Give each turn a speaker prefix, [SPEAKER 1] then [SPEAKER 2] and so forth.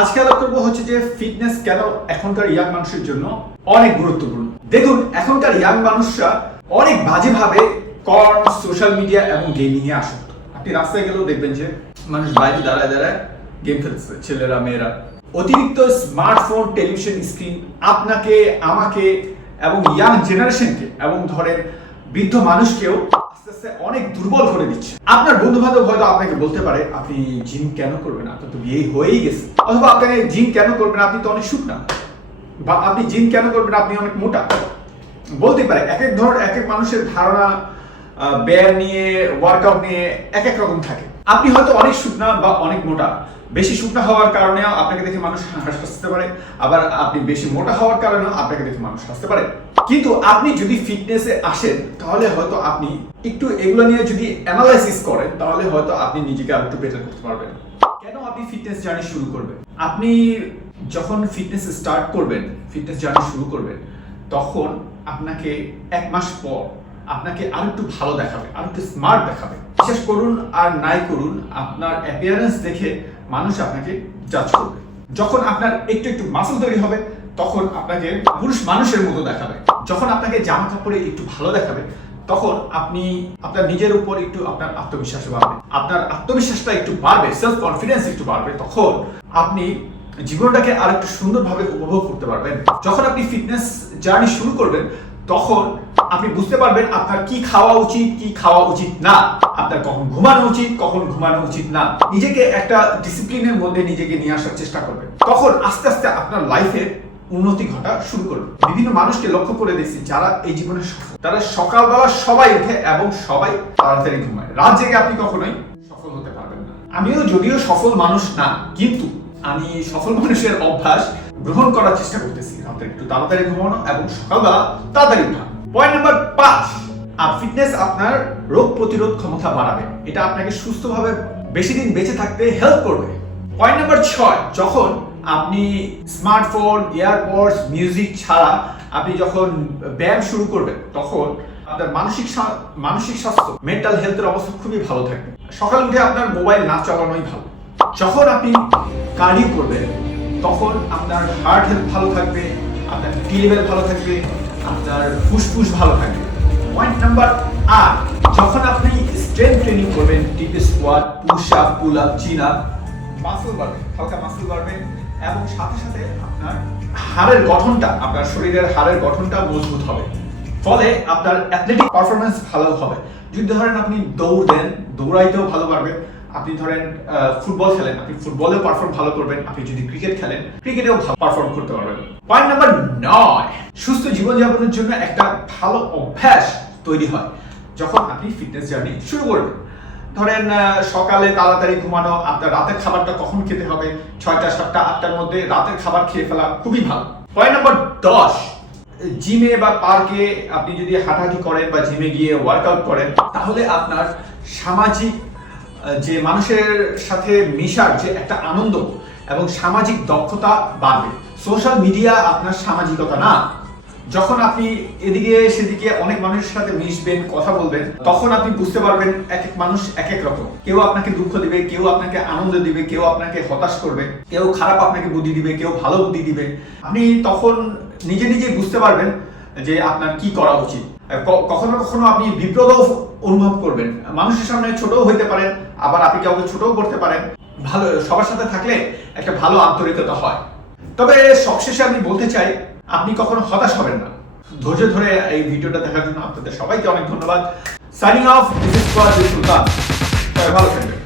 [SPEAKER 1] আজকে আলাপ করব হচ্ছে যে ফিটনেস কেন এখনকার ইয়াং মানুষের জন্য অনেক গুরুত্বপূর্ণ। দেখুন, এখনকার ইয়াং মানুষরা অনেক বাজেভাবে কর্ন সোশ্যাল মিডিয়া এবং গেমিং এ আসক্ত। আপনি রাস্তায় গেলেও দেখবেন যে মানুষ বাইরে দাঁড়ায় দাঁড়ায় গেম খেলছে ছেলেরা, মেয়েরা। অতিরিক্ত স্মার্টফোন টেলিভিশন স্ক্রিন আপনাকে, আমাকে এবং ইয়াং জেনারেশনকে এবং ধরেন বৃদ্ধ মানুষকেও অনেক দুর্বল করে দিচ্ছে। আপনার বন্ধু বান্ধব হয়তো আপনাকে বলতে পারে, আপনি জিম কেন করবেন? আপনার তো হয়েই গেছে। অথবা আপনাকে, জিম কেন করবেন? আপনি তো অনেক শুকনা। বা, আপনি জিম কেন করবেন? আপনি অনেক মোটা। বলতে পারে এক এক ধর এক এক মানুষের ধারণা ব্যায়াম নিয়ে ওয়ার্কআউট নিয়ে এক এক রকম থাকে। আপনি হয়তো অনেক শুকনা বা অনেক মোটা। বেশি শুকনা হওয়ার কারণেও আপনাকে দেখে মানুষ হাসতে পারে। আবার আপনি বেশি মোটা হওয়ার কারণে আপনাকে দেখে মানুষ হাসতে পারে। কিন্তু আপনি যদি ফিটনেসে আসেন, তাহলে হয়তো আপনি একটু এগুলো নিয়ে যদি অ্যানালাইসিস করেন, তাহলে হয়তো আপনি নিজেকে আর একটু বেটার করতে পারবেন। কেন আপনি ফিটনেস জার্নি শুরু করবেন? আপনি যখন ফিটনেস স্টার্ট করবেন ফিটনেস জার্নি শুরু করবেন, তখন আপনাকে এক মাস পর আপনাকে আরও একটু ভালো দেখাবে আরও একটু স্মার্ট দেখাবে। বিশেষ করুন আর নাই করুন, আপনার অ্যাপিয়ারেন্স দেখে মানুষ আপনাকে জাজ করবে। যখন আপনার একটু একটু মাসল তৈরি হবে, তখন আপনাকে পুরুষ মানুষের মতো দেখাবে। যখন আপনাকে জামা কাপড়ে একটু ভালো দেখাবে, তখন আপনি আপনার নিজের উপর একটু আপনার আত্মবিশ্বাস বাড়বে। আপনার আত্মবিশ্বাসটা একটু বাড়বে সেলফ কনফিডেন্স একটু বাড়বে। তখন আপনি জীবনটাকে আর একটু সুন্দরভাবে উপভোগ করতে পারবেন। যখন আপনি ফিটনেস জার্নি শুরু করবেন, তখন আপনি বুঝতে পারবেন আপনার কি খাওয়া উচিত, কি খাওয়া উচিত না। আপনার কখন ঘুমানো উচিত, কখন ঘুমানো উচিত না। নিজেকে একটা ডিসিপ্লিনের মধ্যে নিজেকে নিয়ে আসার চেষ্টা করবেন। তখন আস্তে আস্তে আপনার লাইফের উন্নতি ঘটা শুরু করবে বিভিন্ন মানুষকে লক্ষ্য করে দেখছি যারা এই জীবনে সফল। তারা সকালবেলা সবাই উঠে এবং সবাই তাড়াতাড়ি ঘুমায়। রাত জেগে আপনি কখনোই সফল হতে পারবেন না। আমিও যদিও সফল মানুষ না, কিন্তু আমি সফল মানুষের অভ্যাস গ্রহণ করার চেষ্টা করতেছি। রাতে একটু তাড়াতাড়ি ঘুমানো এবং সকালবেলা তাড়াতাড়ি উঠা পয়েন্ট নাম্বার পাঁচ। ফিটনেস আপনার রোগ প্রতিরোধ ক্ষমতা বাড়াবে। এটা আপনাকে সুস্থভাবে বেশি দিন বেঁচে থাকতে হেল্প করবে। পয়েন্ট নাম্বার ছয়, যখন আপনি স্মার্টফোন এয়ারপডস মিউজিক ছাড়া আপনি যখন ব্যায়াম শুরু করবেন, তখন আপনার মানসিক মানসিক স্বাস্থ্য মেন্টাল হেলথের অবস্থা খুবই ভালো থাকবে। সকাল উঠে আপনার মোবাইল না চালানোই ভালো। যখন আপনি কার্ডিও করবেন, তখন আপনার হার্ট হেলথ ভালো থাকবে, আপনার টি লেভেল ভালো থাকবে, আপনার ফুসফুস ভালো থাকবে। পয়েন্ট নাম্বার আট যখন আপনি স্ট্রেংথ ট্রেনিং করবেন deep squat push up pull up chin up muscle বাড়বে হালকা মাসল বাড়বে এবং সাথে সাথে আপনার হাড়ের গঠনটা, আপনার শরীরের হাড়ের গঠনটা মজবুত হবে। ফলে আপনার অ্যাথলেটিক পারফরমেন্স ভালো হবে। যদি ধরেন আপনি দৌড় দেন, দৌড়াইতেও ভালো পারবেন আপনি ধরেন ফুটবল খেলেন, আপনি ফুটবলেও পারফর্ম ভালো করবেন, আপনি যদি ক্রিকেট খেলেন ক্রিকেটেও পারফর্ম করতে পারবেন। পয়েন্ট নাম্বার নয় সুস্থ জীবনযাপনের জন্য একটা ভালো অভ্যাস তৈরি হয়, যখন আপনি ফিটনেস জার্নি শুরু করবেন। ধরেন সকালে তাড়াতাড়ি ঘুমানো, আপনার রাতের খাবারটা কখন খেতে হবে? ছয়টা, সাতটা, আটটার মধ্যে রাতের খাবার খেয়ে ফেলা খুবই ভালো। পয়েন্ট নাম্বার দশ জিমে বা পার্কে আপনি যদি হাঁটাহাঁটি করেন বা জিমে গিয়ে ওয়ার্কআউট করেন, তাহলে আপনার সামাজিক যে মানুষের সাথে মিশার যে একটা আনন্দ এবং সামাজিক দক্ষতা বাড়বে। সোশ্যাল মিডিয়া আপনার সামাজিকতা না। যখন আপনি এদিকে সেদিকে অনেক মানুষের সাথে মিশবেন, কথা বলবেন, তখন আপনি বুঝতে পারবেন এক এক মানুষ এক এক রকম। কেউ আপনাকে দুঃখ দিবে, কেউ আপনাকে আনন্দ দিবে, কেউ আপনাকে হতাশ করবে, কেউ খারাপ আপনাকে বুদ্ধি দিবে, কেউ ভালো বুদ্ধি দিবে। আপনি তখন নিজে নিজে বুঝতে পারবেন যে আপনার কি করা উচিত। কখনো কখনো আপনি বিপ্লব অনুভব করবেন। মানুষের সামনে ছোটও হইতে পারেন, আবার আপনি কাউকে ছোটও করতে পারেন। ভালো, সবার সাথে থাকলে একটা ভালো আন্তরিকতা হয়। তবে সবশেষে আমি বলতে চাই, আপনি কখনো হতাশ হবেন না। ধৈর্য ধরে এই ভিডিওটা দেখার জন্য আপনাদের সবাইকে অনেক ধন্যবাদ। সাইনিং অফ ভালো থাকবেন।